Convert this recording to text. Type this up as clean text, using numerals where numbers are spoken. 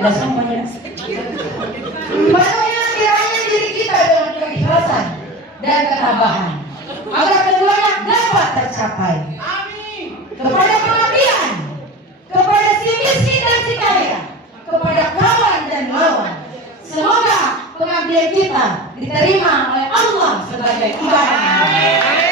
ada sampahnya. Penuhi kiranya diri kita dengan keikhlasan dan ketabahan, agar keduanya dapat tercapai. Kepada pengabdian, kepada si miskin dan si kaya, kepada kawan dan lawan. Semoga pengabdian kita diterima oleh Allah sebagai ibadah.